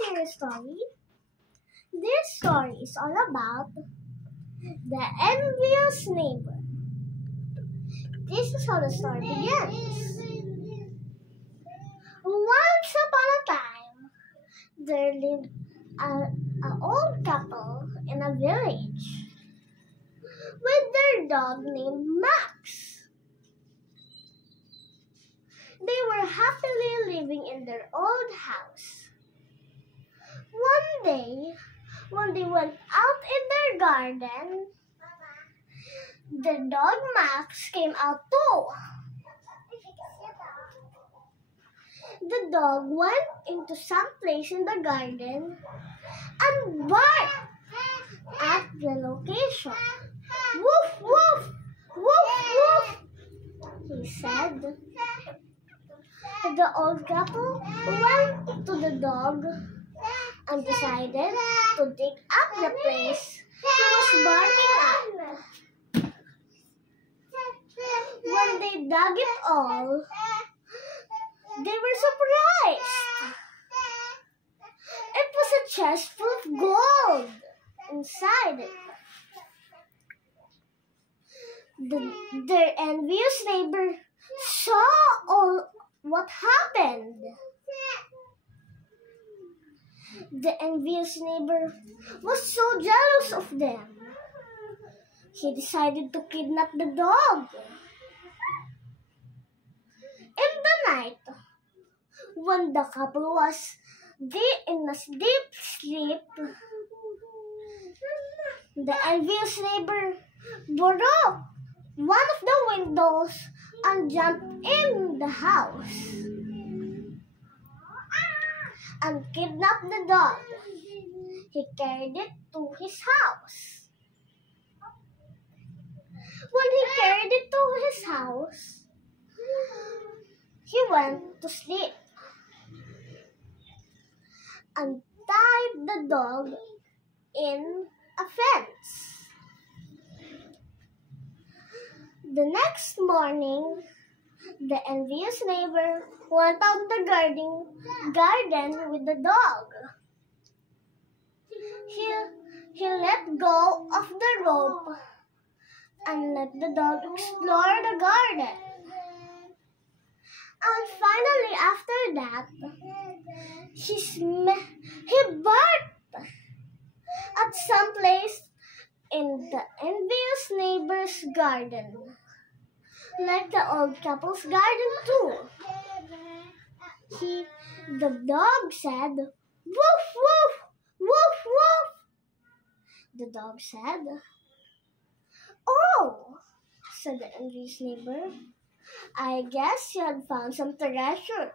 to hear a story? This story is all about the envious neighbor. This is how the story begins. Once upon a time, there lived an old couple in a village with their dog named Max. They were happily living in their old house. One day, when they went out in their garden, the dog Max came out too. The dog went into some place in the garden and barked at the location. Woof, woof, woof, woof, he said. The old couple went to the dog and decided to dig up the place he was barking at. When they dug it all, they were surprised. It was a chest full of gold inside it. Their envious neighbor saw all what happened. The envious neighbor was so jealous of them. He decided to kidnap the dog. In the night, when the couple was in a deep sleep, the envious neighbor broke one of the windows and jumped in the house and kidnapped the dog. He carried it to his house. When he carried it to his house, he went to sleep and tied the dog in a fence. The next morning, the envious neighbor went out the garden with the dog. He let go of the rope and let the dog explore the garden. And finally, after that, he barked at some place in the envious neighbor's garden, like the old couple's garden too. The dog said, "Woof, woof, woof, woof." The dog said, "Oh," said the envious neighbor, "I guess you had found some treasure."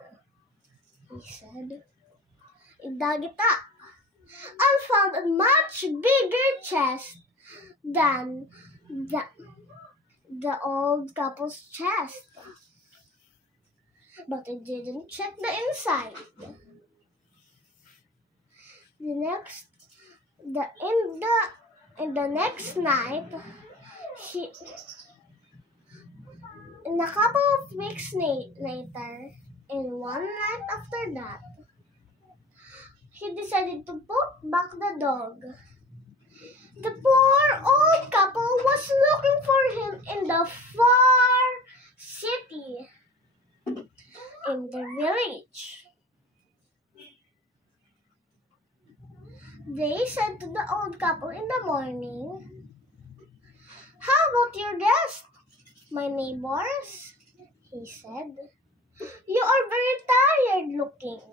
He said. He dug it up and found a much bigger chest than the old couple's chest. But he didn't check the inside. In the next night, in a couple of weeks later, in one night after that, he decided to put back the dog. The poor old couple was looking for him in the far city, in the village. They said to the old couple in the morning, "How about your guest, my neighbors?" he said. "You are very tired looking.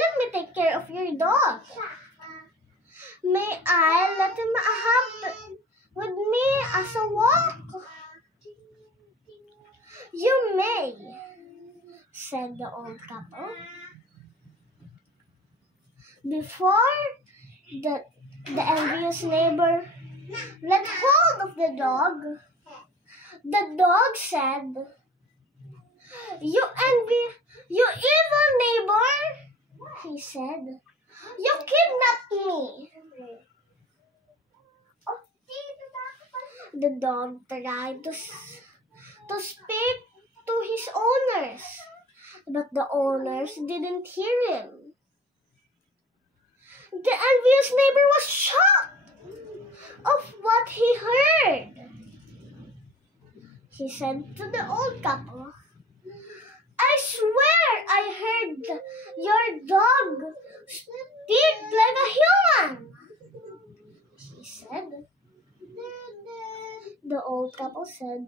Let me take care of your dog. May I let him have with me as a walk?" "You may," said the old couple. Before the envious neighbor let hold of the dog said, "You evil neighbor," he said. "You kidnapped me." The dog tried to speak to his owners, but the owners didn't hear him. The envious neighbor was shocked of what he heard. He said to the old couple, "I swear I heard your dog speak like a human," he said. The old couple said,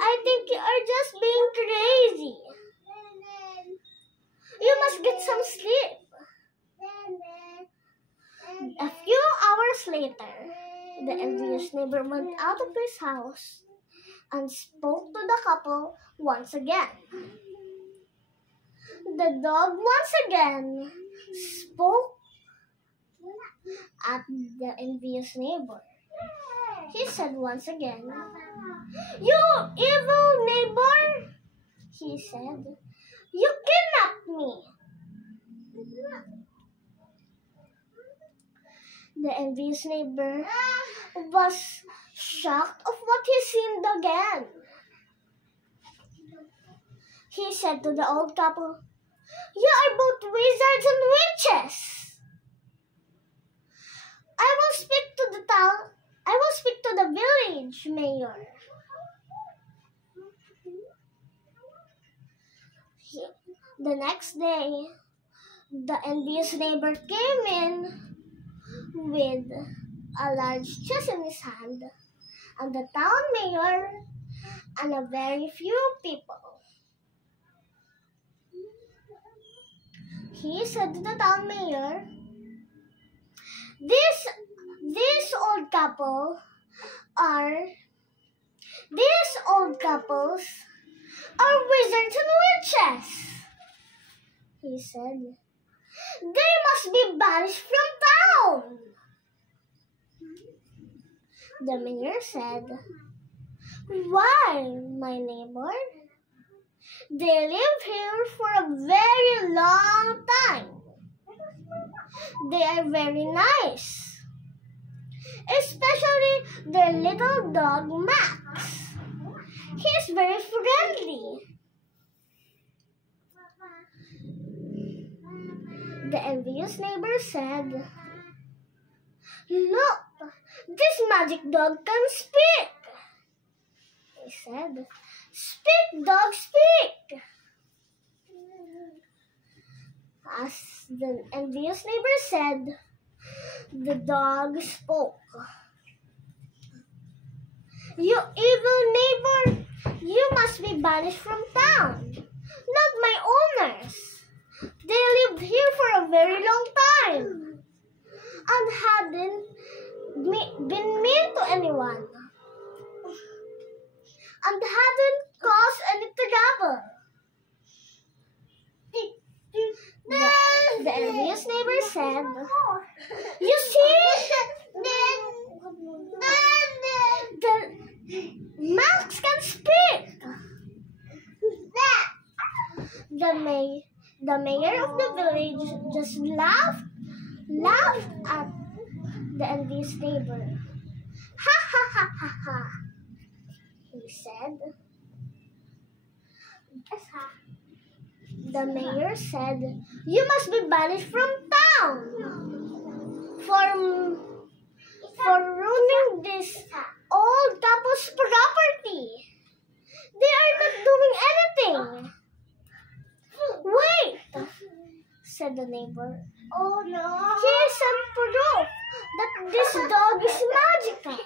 "I think you are just being crazy. You must get some sleep." A few hours later, the envious neighbor went out of his house and spoke to the couple once again. The dog once again spoke at the envious neighbor. He said once again, "You evil neighbor," he said, "you kidnapped me." The envious neighbor was shocked of what he seen again. He said to the old couple, "You are both wizards and witches. I will speak to the village mayor." The next day, the envious neighbor came in with a large chest in his hand, and the town mayor and a very few people. He said to the town mayor, These old couples are wizards and witches," he said. "They must be banished from town." The mayor said, "Why, my neighbor? They live here for a very long time. They are very nice, especially their little dog Max. He is very friendly." The envious neighbor said, "Look, this magic dog can speak," he said. "Speak, dog, speak." As the envious neighbor said, the dog spoke. "You evil neighbor, you must be banished from town, not my owners. They lived here for a very long time and hadn't been mean to anyone and hadn't caused any trouble." The envious neighbor said, "You see, the Max can speak." The mayor of the village just laughed at the envious neighbor. "Ha ha ha ha ha," he said. The mayor said, "You must be banished from town for ruining this old couple's property. They are not doing anything." "Wait," said the neighbor. "Oh no! Here's some proof that this dog is magical."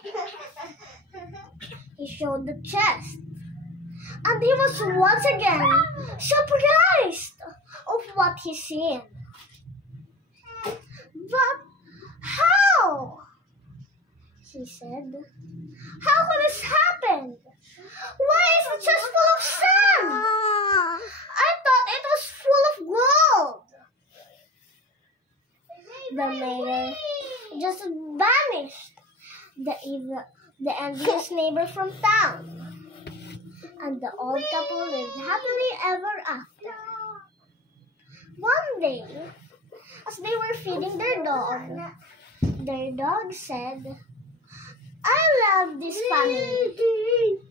He showed the chest, and he was once again surprised of what he seen. "But how?" he said. "How could this happen? Why is the chest full of sand? I thought it was full of gold." The mayor just banished the envious neighbor from town, and the old couple lived happily ever after. One day, as they were feeding their dog said, "I love this family,"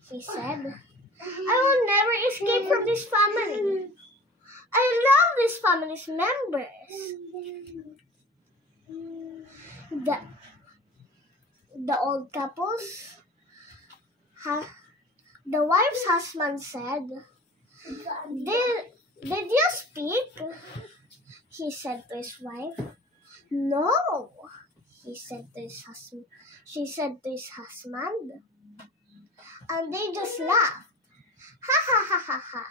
he said. "I will never escape from this family. I love this family's members." The old couples, the wife's husband said, Did you speak? He said to his wife. No, he said to his husband. She said to his husband. And they just laughed. Ha ha ha ha ha.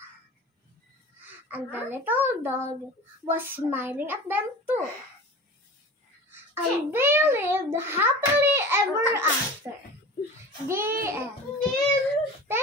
And the little dog was smiling at them too. And they lived happily ever after. The end.